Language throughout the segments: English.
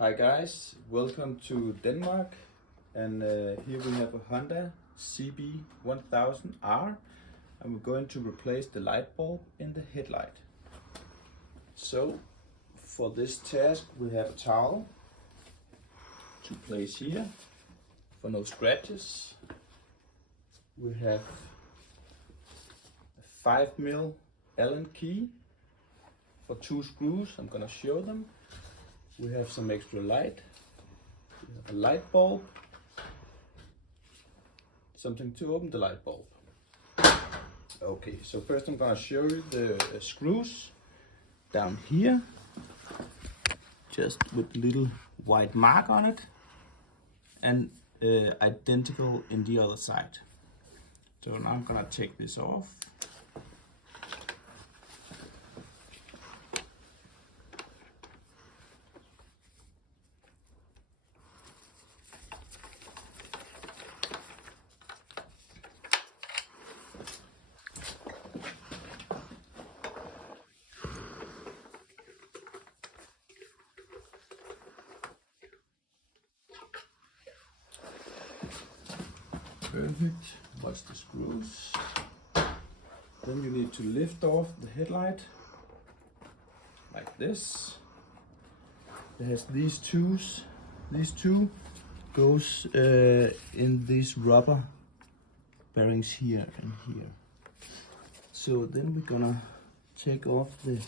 Hi guys, welcome to Denmark, and here we have a Honda CB1000R, and we're going to replace the light bulb in the headlight. So for this task we have a towel to place here for no scratches. We have a 5mm Allen key for 2 screws. I'm gonna show them. We have some extra light, we have a light bulb, something to open the light bulb. Okay, so first I'm gonna show you the screws down here, just with a little white mark on it, and identical in the other side. So now I'm gonna take this off. Perfect. Watch the screws. Then you need to lift off the headlight like this. It has these two goes in these rubber bearings here and here. So then we're gonna take off the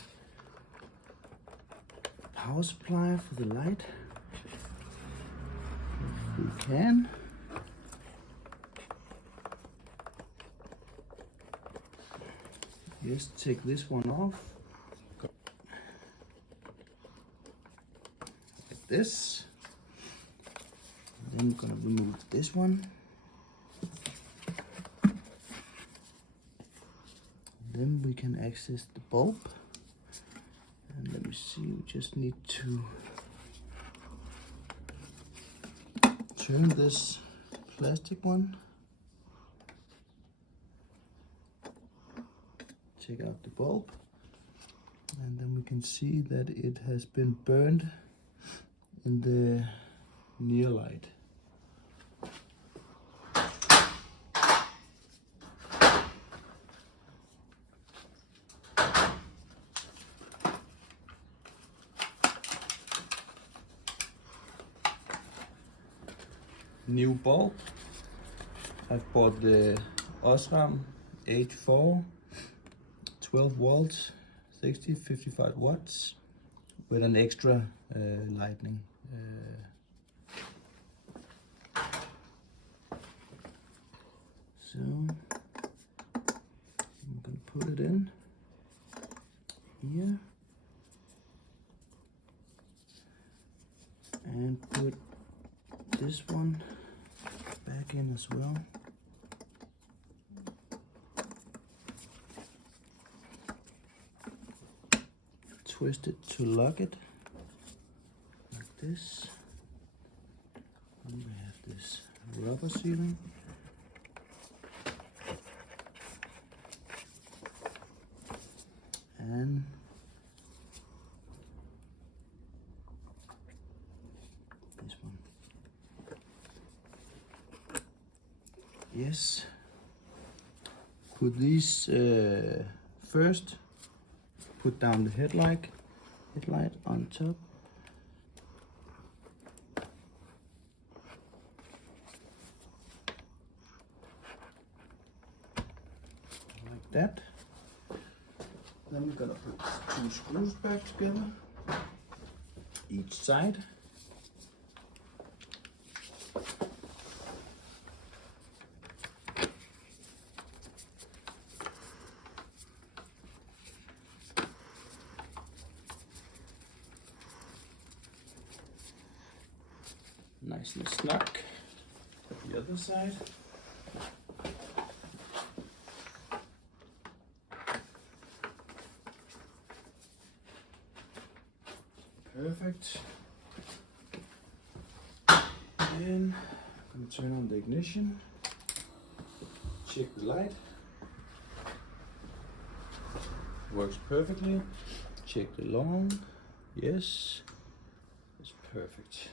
power supply for the light if we can. Just take this one off, like this. Then I'm gonna remove this one. Then we can access the bulb. And let me see, we just need to turn this plastic one. Take out the bulb, and then we can see that it has been burned in the near light. New bulb. I've bought the Osram H4. 12 volts, 55 watts, with an extra lightning. So I'm gonna put it in here and put this one back in as well. Twist it to lock it like this. And we have this rubber sealing. And this one. Yes. Put these first. Put down the headlight on top. Like that. Then we're gonna put 2 screws back together, each side. Nice and snug at the other side. Perfect. And I'm going to turn on the ignition. Check the light. Works perfectly. Check the long. Yes. It's Perfect.